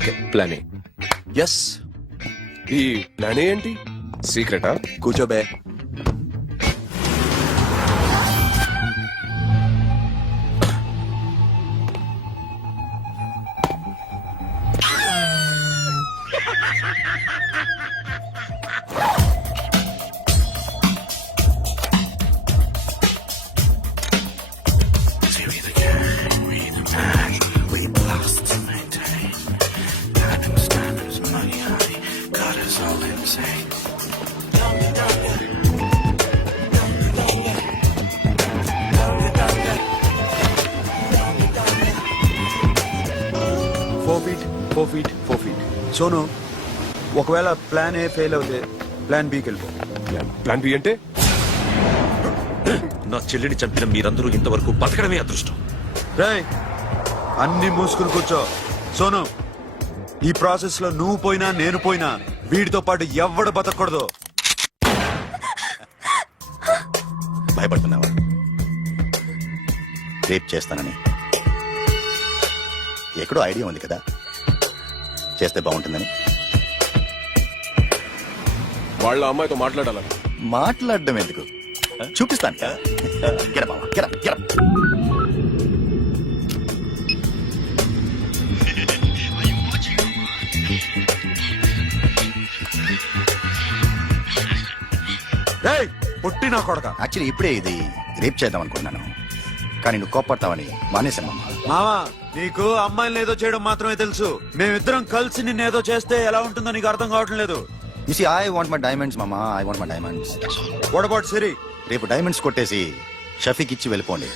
Okay plan A. Yes. ఈ plan ఏంటి? సీక్రెటా? కూర్చోబే. సోను, ఒకవేళ ప్లాన్ ఏ ఫెయిల్ అవుతే ప్లాన్ బికి వెళ్ళిపో. ప్లాన్ బి అంటే? నా చెల్లిని చంపిన మీరందరూ ఇంతవరకు బతకడమే అదృష్టం. రేయ్, అన్ని మూసుకుని కూర్చో. సోను, ఈ ప్రాసెస్ లో నువ్వు పోయినా నేను పోయినా వీడితో పాటు ఎవ్వడు బతకూడదు. భయపడుతున్నావా? రేప్ చేస్తానని ఎక్కడో ఐడియా ఉంది కదా, చేస్తే బాగుంటుందని. వాళ్ళ అమ్మాయితో మాట్లాడాలని. మాట్లాడడం ఎందుకు, చూపిస్తాను కదా. Get up, get up, get up. రేయ్, పొట్టి నా కొడక. యాక్చువల్లీ ఇప్పుడే ఇది రేప్ చేద్దాం అనుకున్నాను, కానీ నువ్వు కోప్పడతావని మానేశామమ్మా. మావా, నీకు అమ్మాయిని ఏదో చేయడం మాత్రమే తెలుసు. మేమిద్దరం కలిసి నిన్ను ఏదో చేస్తే ఎలా ఉంటుందో నీకు అర్థం కావటం లేదు. You see, I want my diamonds, mama. I want my diamonds. What about Siri? రేపు డైమండ్స్ కొట్టేసి షఫీకి ఇచ్చి వెళ్ళిపోండి.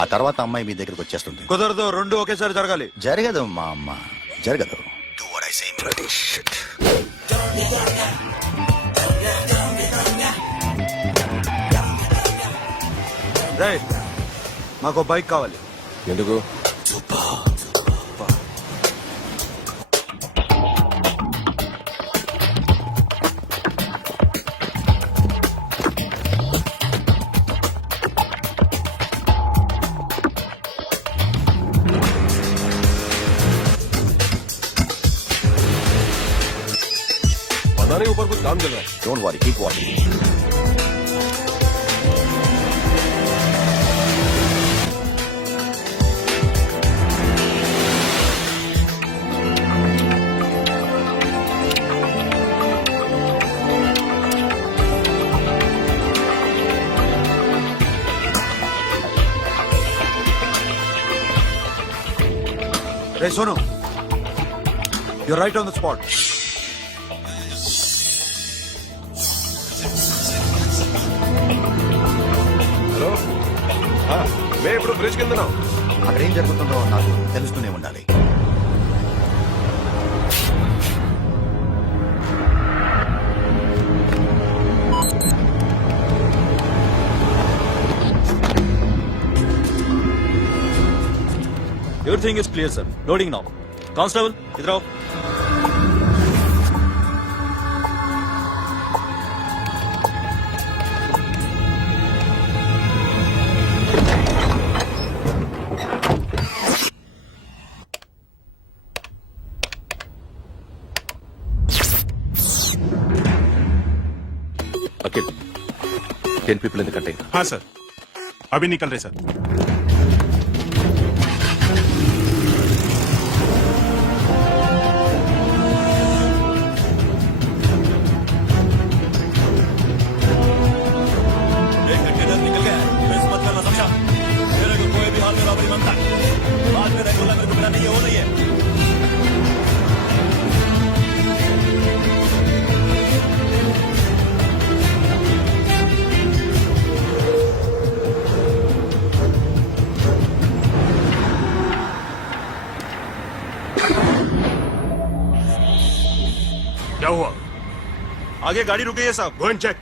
ఆ తర్వాత అమ్మాయి మీ దగ్గరకు వచ్చేస్తుంది. కుదరదు, రెండు ఒకేసారి జరగాలి. జరగదు మా అమ్మ, జరగదు. Do what I say. రేయ్, మాకు బైక్ కావాలి. ఎందుకు? पता नहीं ऊपर कुछ काम चल रहा है. Don't worry, keep watching. Ray Sonu, you're right on the spot. Hello, మేము ఇప్పుడు బ్రిడ్జ్ కింద ఉన్నాం. అక్కడ ఏం జరుగుతుందో నాకు తెలుస్తూనే ఉండాలి. Everything is clear, sir. Loading now. Constable, इधर आओ. अखिल, 10 people in the container. हाँ सर, अभी निकल रहे सर. क्या हुआ? आगे गाड़ी रुक गई है साहब. Go and check.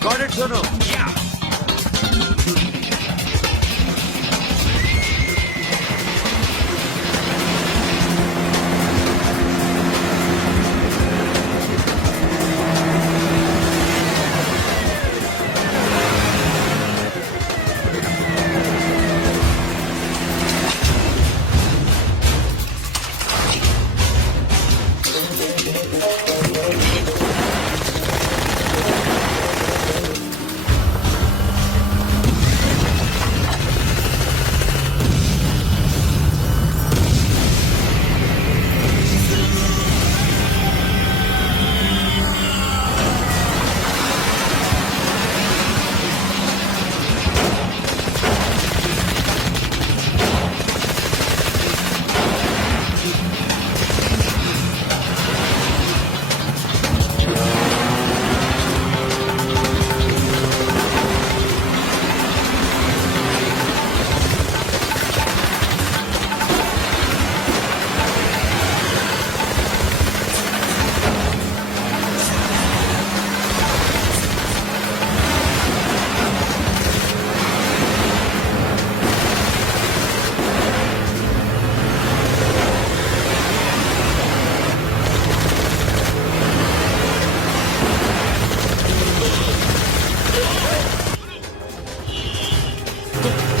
Got it, Sonu.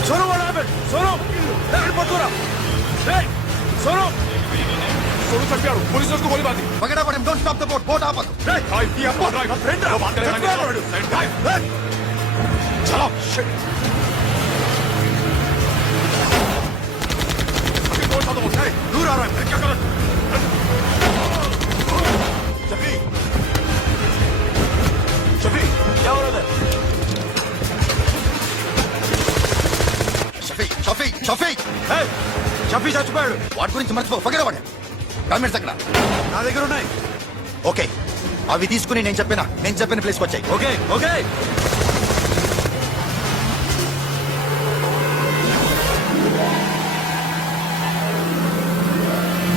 Sonu, what happened? Sonu! Hey, పట్టుకోరా! Hey, Sonu! सोनू चंपियाడు పోలీసులకు గోలి బాది Forget about him. Don't stop the boat. Boat ఆపదు. Hey, ఈ అప్ప డ్రైవ్ friend రా. చచ్చిపోయాడు. Hey! చలో షిట్ Hey, నువ్వు రారా. शफी शफी क्या हो रहा है షఫీ Hey, షఫీ చచ్చిపోయాడు. వాటి గురించి మర్చిపో. Forget about him. డాక్యుమెంట్స్ అక్కడ. నా దగ్గర ఉన్నాయి. ఓకే, అవి తీసుకుని నేను చెప్పిన ప్లేస్కి వచ్చాయి. ఓకే ఓకే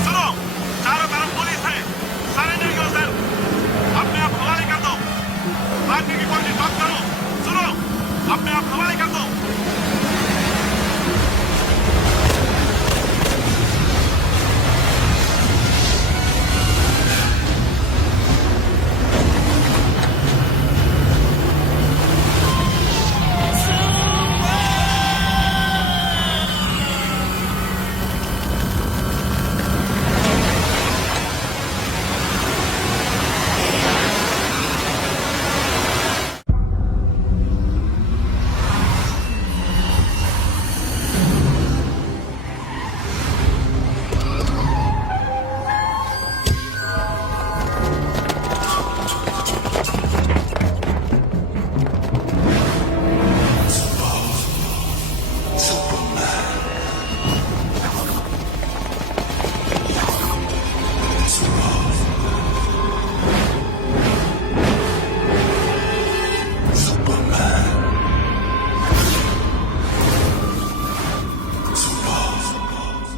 सुनो चारों तरफ पुलिस है सरेंडर योरसेल्फ अपने आप हवाले कर दो मारने की कोशिश मत करो सुनो अपने आप हवाले कर दो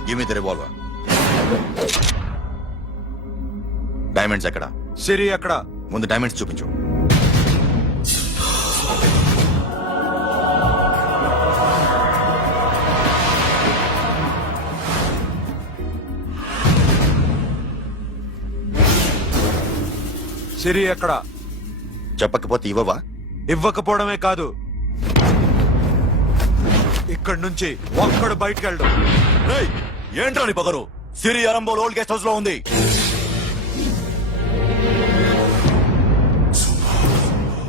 Give me the revolver. Diamonds ఎక్కడ? సిరి అక్కడ. ముందు డైమండ్స్ చూపించు. సిరి ఎక్కడ? చెప్పకపోతే ఇవ్వవా? ఇవ్వకపోవడమే కాదు, ఇక్కడి నుంచి ఒక్కడు బయటకు వెళ్ళడు. ఏంట్రా నీ పొగరు సిరి అరంబోల్ ఓల్డ్ గెస్ట్ హౌస్ లో ఉంది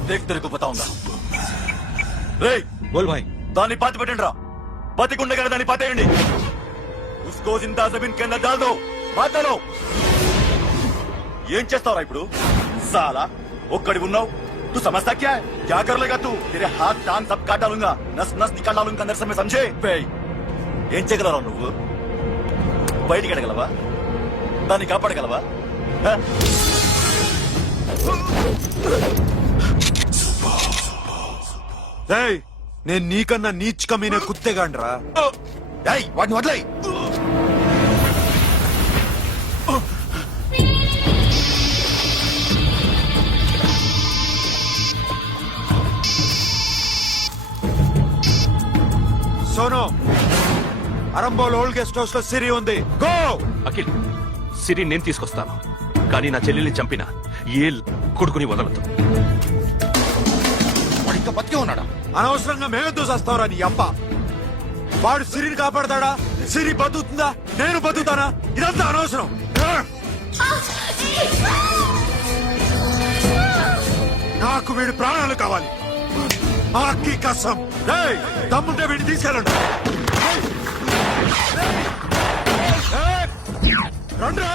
దేక్ తెరకు పతావుందా రేయ్ బోల్ భాయ్. దాన్ని పాతి పెట్టండి రా బతికుండగా దాన్ని పాతేయండి ఉస్కో జిందా జమీన్ కింద డాల్ దో బాతలో ఏం చేస్తావురా ఇప్పుడు సాలా ఒక్కడి ఉన్నావు तू समझता क्या है क्या कर लेगा तू तेरे हाथ टांग सब काट डालूंगा नस नस निकाल डालूंगा अंदर से मैं समझे ఏం చేయగలరా నువ్వు బయటికి వెళ్ళగలవా దాన్ని కాపాడగలవా నేను నీకన్నా నీచ్ కమీనే కుత్తేగాండ్రా. ఏయ్ వాడిని వదిలేయ్. Sonu Arambol old guest house లో సిరి ఉంది. గో. అఖిల్ సిరి నేను తీసుకొస్తాను, కానీ నా చెల్లెల్ని చంపిన ఏ కొడుకుని వదలదు. వాడు ఇంకా బతికే ఉన్నాడా? అనవసరంగా మేమెందుకు చేస్తావురా నీ అబ్బ. వాడు సిరిని కాపాడతాడా? సిరి బతుకుతుందా? నేను బతుకుతానా? ఇదంతా అనవసరం. నాకు వీడి ప్రాణాలు కావాలి. మాకి కసం. ఏయ్, దమ్ముంటే వీడిని తీసుకెళ్ళండి. ఏయ్, రండ్రా.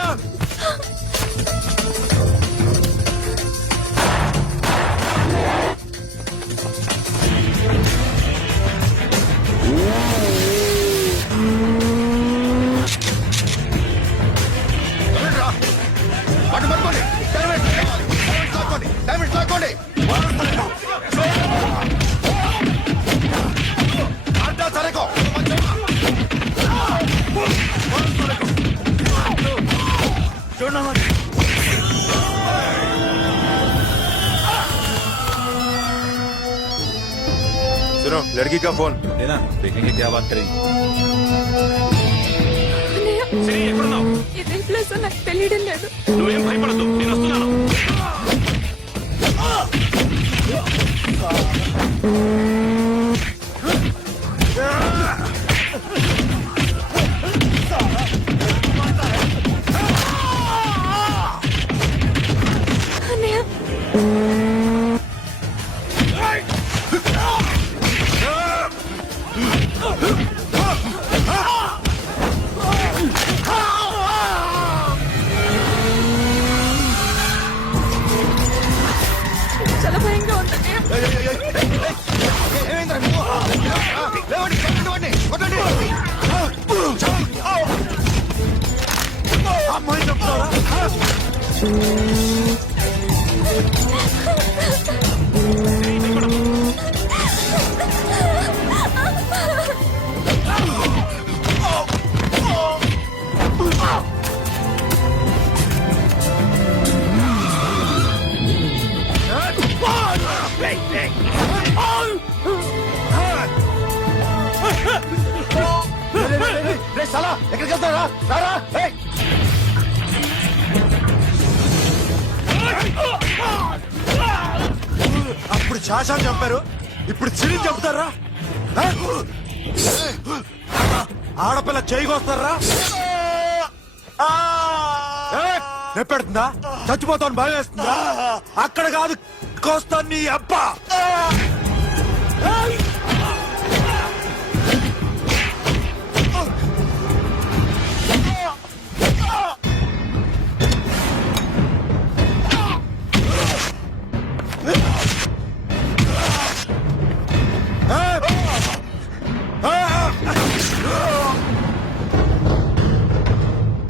వాడిని పట్టుకోండి. డైమండ్స్ లాక్కోండి. అడ్డా సరేకో. सुनो लड़की का फोन देना देखेंगे क्या बात करेंगे. సిరి ఎక్కడున్నావు? ఇదే ప్లేస్ నాకు తెలియడం లేదు. నువ్వేం భయపడద్దు, నేను వస్తున్నాను. అన్నయ్య చాలా భయంగా ఉంది అన్నయ్య. అమ్మాయి చెప్తారా? ఎక్కడికి వెళ్తారా? రారా. ఏయ్. అప్పుడు శాసనం చంపారు, ఇప్పుడు సిరి చంపుతారా? ఆడపిల్ల చేయకొస్తారా? నెప్పెడుతుందా? చచ్చిపోతాను భయం వేస్తుందా? అక్కడ కాదు కోస్తాను నీ అబ్బా.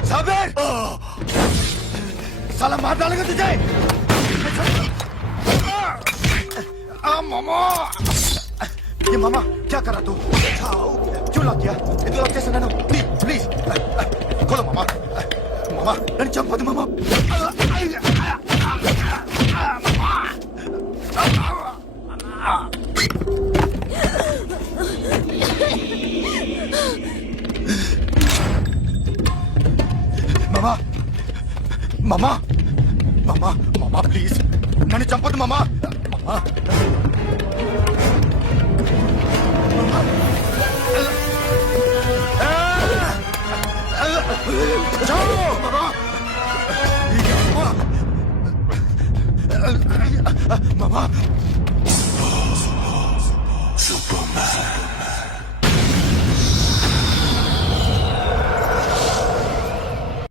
साबिर साला मार डालेगा तुझे. मामा ये मामा क्या करा तू? क्यों लॉक किया? ये तो लॉक कैसे नैनो? प्लीज प्लीज खोलो मामा. मामा नन्ను చంపదు मामा. मामा मामा मामा मामा प्लीज నన్ను చంపదు मामा. చావు.